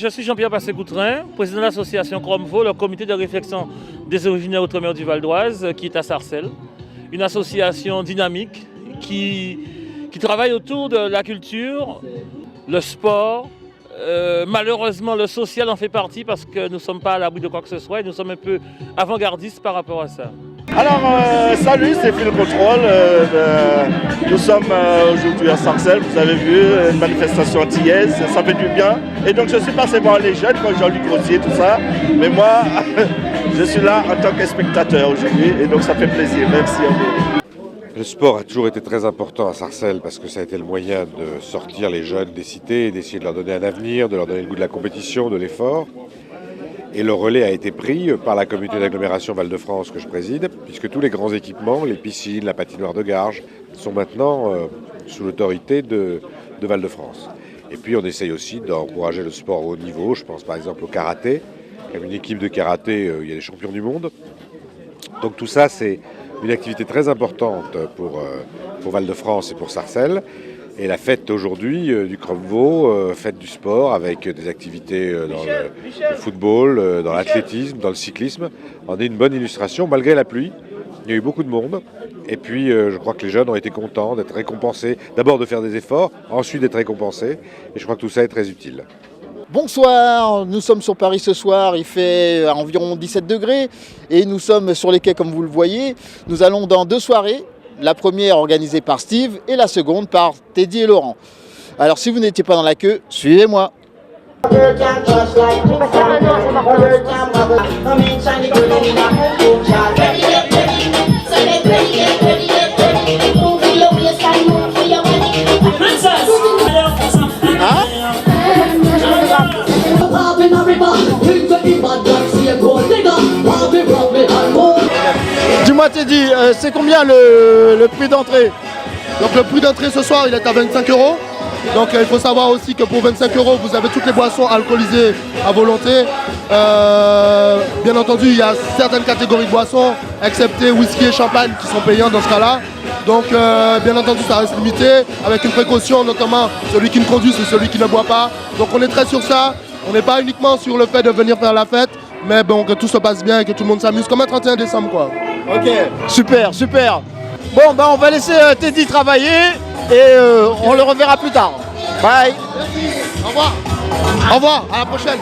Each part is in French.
Je suis Jean-Pierre Passé-Goutrin, président de l'association Cromvo, le comité de réflexion des originaires outre-mer du Val d'Oise, qui est à Sarcelles. Une association dynamique qui travaille autour de la culture, le sport. Malheureusement, le social en fait partie parce que nous ne sommes pas à l'abri de quoi que ce soit et nous sommes un peu avant-gardistes par rapport à ça. Alors, salut, c'est Phil Control. Nous sommes aujourd'hui à Sarcelles, vous avez vu, une manifestation antillaise, ça fait du bien. Et donc, je suis passé voir les jeunes, moi Jean-Luc Rosier, tout ça. Mais moi, je suis là en tant que spectateur aujourd'hui et donc ça fait plaisir. Merci à vous. Le sport a toujours été très important à Sarcelles parce que ça a été le moyen de sortir les jeunes des cités et d'essayer de leur donner un avenir, de leur donner le goût de la compétition, de l'effort. Et le relais a été pris par la communauté d'agglomération Val-de-France que je préside, puisque tous les grands équipements, les piscines, la patinoire de Garges, sont maintenant sous l'autorité de Val-de-France. Et puis on essaye aussi d'encourager le sport au haut niveau. Je pense par exemple au karaté. Il y a une équipe de karaté, il y a des champions du monde. Donc tout ça, c'est une activité très importante pour Val-de-France et pour Sarcelles. Et la fête aujourd'hui du Cromvo, fête du sport avec des activités dans le football, dans l'athlétisme, dans le cyclisme, en est une bonne illustration malgré la pluie. Il y a eu beaucoup de monde. Et puis je crois que les jeunes ont été contents d'être récompensés, d'abord de faire des efforts, ensuite d'être récompensés. Et je crois que tout ça est très utile. Bonsoir, nous sommes sur Paris ce soir, il fait environ 17 degrés et nous sommes sur les quais comme vous le voyez. Nous allons dans deux soirées, la première organisée par Steve et la seconde par Teddy et Laurent. Alors si vous n'étiez pas dans la queue, suivez-moi. Dis-moi Teddy, c'est combien le prix d'entrée? Donc le prix d'entrée ce soir il est à 25 €. Donc il faut savoir aussi que pour 25 € vous avez toutes les boissons alcoolisées à volonté. Bien entendu il y a certaines catégories de boissons, excepté whisky et champagne qui sont payants dans ce cas-là. Donc bien entendu ça reste limité, avec une précaution notamment celui qui ne conduit c'est celui qui ne boit pas. Donc on est très sur ça, on n'est pas uniquement sur le fait de venir faire la fête, mais bon que tout se passe bien et que tout le monde s'amuse comme un 31 décembre quoi. Ok, super, super. Bon, on va laisser Teddy travailler et on le reverra plus tard. Bye. Merci, au revoir. Au revoir, à la prochaine.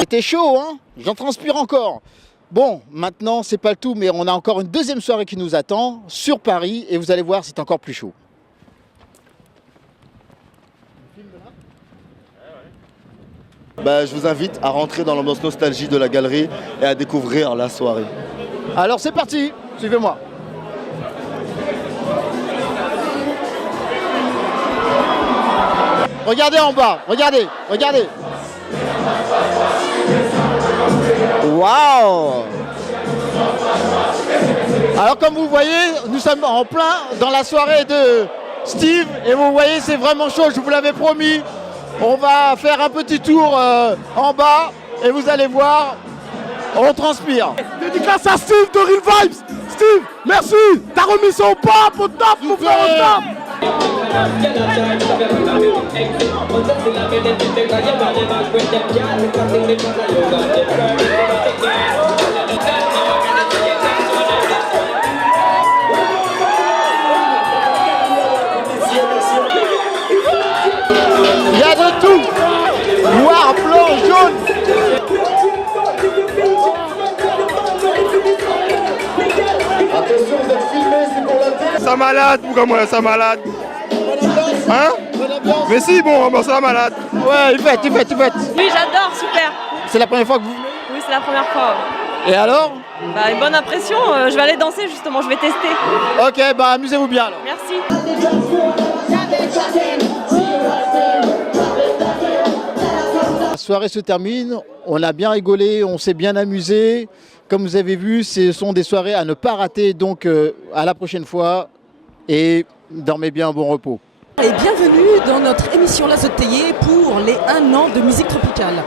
C'était chaud, hein? J'en transpire encore. Bon, maintenant, c'est pas le tout, mais on a encore une deuxième soirée qui nous attend sur Paris et vous allez voir, c'est encore plus chaud. Je vous invite à rentrer dans l'ambiance nostalgie de la galerie et à découvrir la soirée. Alors c'est parti, suivez-moi. Regardez en bas, regardez, regardez. Waouh! Alors comme vous voyez, nous sommes en plein dans la soirée de Steve et vous voyez c'est vraiment chaud, je vous l'avais promis. On va faire un petit tour en bas et vous allez voir, on transpire. Dédicace à Steve de Real Vibes. Steve, merci, t'as remis son pape au top, mon frère au top. Il y a de tout, noir, blanc, jaune. Attention, vous êtes filmé, c'est pour la télé. Ça malade, pourquoi moi, ça malade. Hein? Mais si, bon, c'est la malade. Ouais, il fait. Oui, j'adore, super. C'est la première fois que vous venez? Oui, c'est la première fois. Et alors? Une bonne impression, je vais aller danser justement, je vais tester. Ok, amusez-vous bien alors. Merci. La soirée se termine, on a bien rigolé, on s'est bien amusé. Comme vous avez vu, ce sont des soirées à ne pas rater, donc à la prochaine fois et dormez bien, bon repos. Et bienvenue dans notre émission La Zoteye pour les 1 an de musique tropicale.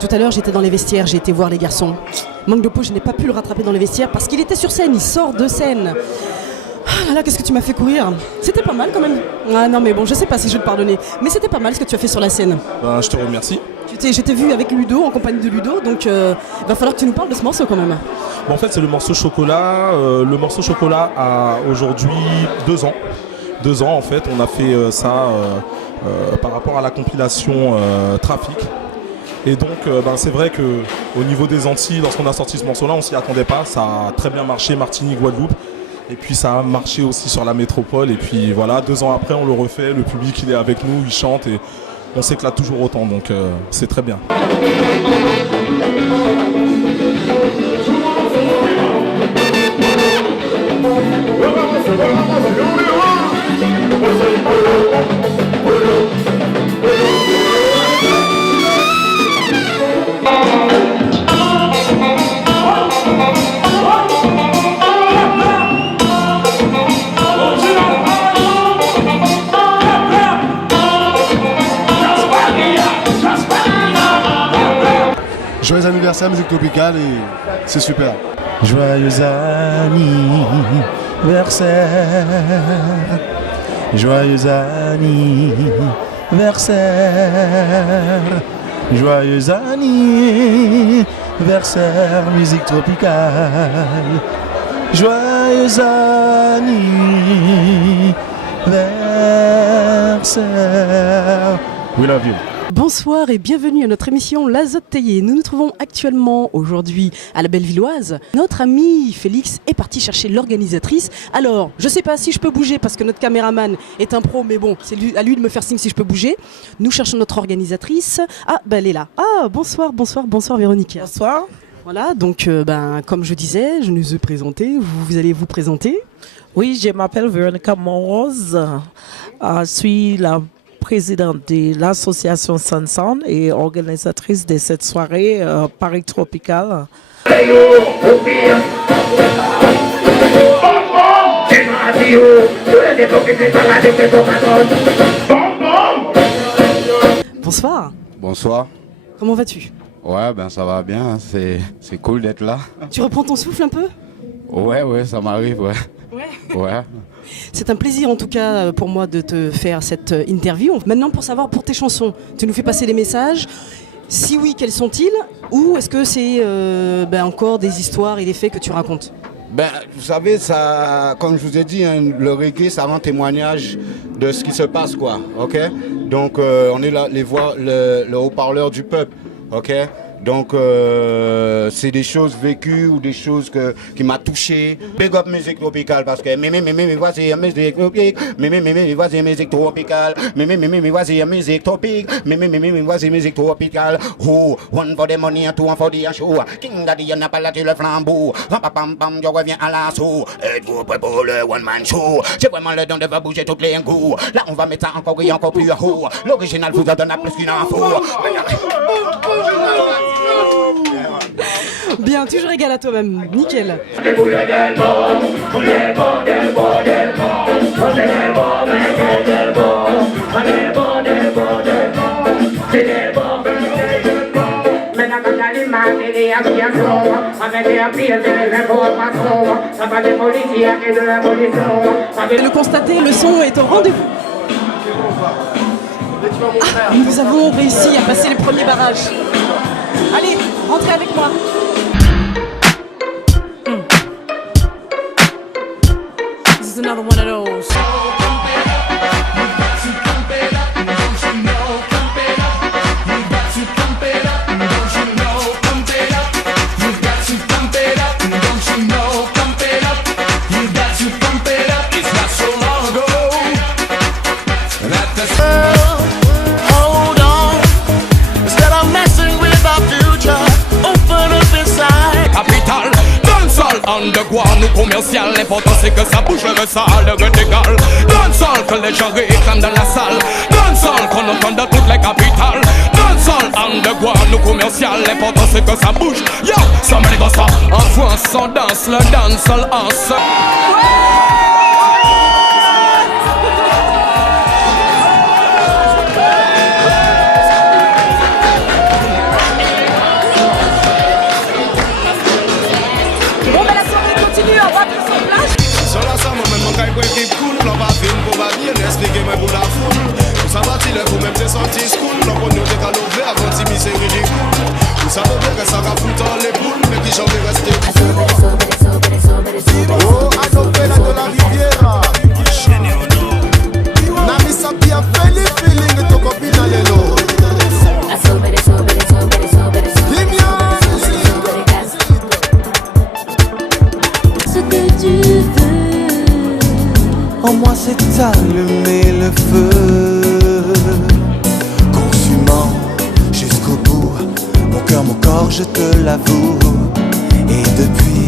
Tout à l'heure, j'étais dans les vestiaires, j'ai été voir les garçons. Manque de peau, je n'ai pas pu le rattraper dans les vestiaires parce qu'il était sur scène, il sort de scène. Ah là là, qu'est-ce que tu m'as fait courir. C'était pas mal quand même. Ah non mais bon, je sais pas si je vais te pardonner, mais c'était pas mal ce que tu as fait sur la scène. Ben, je te remercie. Je t'ai vu avec Ludo, en compagnie de Ludo, donc va falloir que tu nous parles de ce morceau quand même. Bon, en fait, c'est le morceau Chocolat. Le morceau Chocolat a aujourd'hui 2 ans. 2 ans en fait, on a fait ça par rapport à la compilation Trafic. Et donc c'est vrai qu'au niveau des Antilles, lorsqu'on a sorti ce morceau-là, on s'y attendait pas. Ça a très bien marché, Martinique, Guadeloupe. Et puis ça a marché aussi sur la métropole. Et puis voilà, 2 ans après, on le refait. Le public, il est avec nous, il chante et on s'éclate toujours autant. Donc c'est très bien. Joyeux anniversaire Musique Tropicale et c'est super. Joyeux anniversaire, joyeux anniversaire, joyeux anniversaire Musique Tropicale, joyeux anniversaire. We love you. Bonsoir et bienvenue à notre émission La Zoteye. Nous nous trouvons actuellement aujourd'hui à la Bellevilloise. Notre ami Félix est parti chercher l'organisatrice. Alors, je sais pas si je peux bouger parce que notre caméraman est un pro, mais bon, c'est à lui de me faire signe si je peux bouger. Nous cherchons notre organisatrice. Ah, elle est là. Ah, bonsoir Véronique. Bonsoir. Voilà, donc comme je disais, je nous ai présenté. Vous allez vous présenter. Oui, je m'appelle Véronica Monrose. Je suis la présidente de l'association Sansan et organisatrice de cette soirée Paris Tropical. Bonsoir. Bonsoir. Comment vas-tu? Ouais, ça va bien, c'est cool d'être là. Tu reprends ton souffle un peu? Ouais, ça m'arrive, ouais. Ouais. C'est un plaisir en tout cas pour moi de te faire cette interview. Maintenant pour savoir pour tes chansons, tu nous fais passer des messages. Si oui, quels sont-ils? Ou est-ce que c'est encore des histoires et des faits que tu racontes? Vous savez, ça, comme je vous ai dit, le reggae, ça rend témoignage de ce qui se passe, quoi. Ok. Donc on est là, les voix, le haut-parleur du peuple. Ok. Donc c'est des choses vécues ou des choses qui m'a touché. Big up musique tropicale parce que voici musique tropicale. Voici musique tropicale. Voici musique tropicale. Voici musique tropicale. One for the money and two for the show. King Daddy n'a pas lâché le flambeau. Pam pam, je reviens à l'assaut. Êtes-vous prêts pour le one man show? J'ai vraiment le don de faire bouger toutes les goûts. Là on va mettre ça encore et encore plus haut. L'original vous en donne plus qu'une info. Bien, toujours égal à toi-même, nickel. Et le constater, le son est au rendez-vous. Ah, nous avons réussi à passer les premiers barrages. Allez, rentrez avec moi. This is another one of those. Hold on, instead of messing with our future. l'important c'est que ça bouge, le ça le égal. Dancehall que les gens réclament dans la salle. Dancehall qu'on entend dans toutes les capitales. Dancehall underground ou commercial, l'important c'est que ça bouge. Yo, somebody goes ça. En France on danse, le dancehall ensemble. Expliquez-moi pour la foule. Vous savez, il faut même des sorties school. Non, pour nous décalover avant de c'est ridicule. Vous savez bien que ça va foutre dans les poules, mais qui j'en vais rester. Oh, Adopela de la Riviera. Nami Sapi a fait les feelings de ton copine à l'élo. Ce que tu veux. En moi c'est allumer le feu, consumant jusqu'au bout, mon cœur, mon corps, je te l'avoue. Et depuis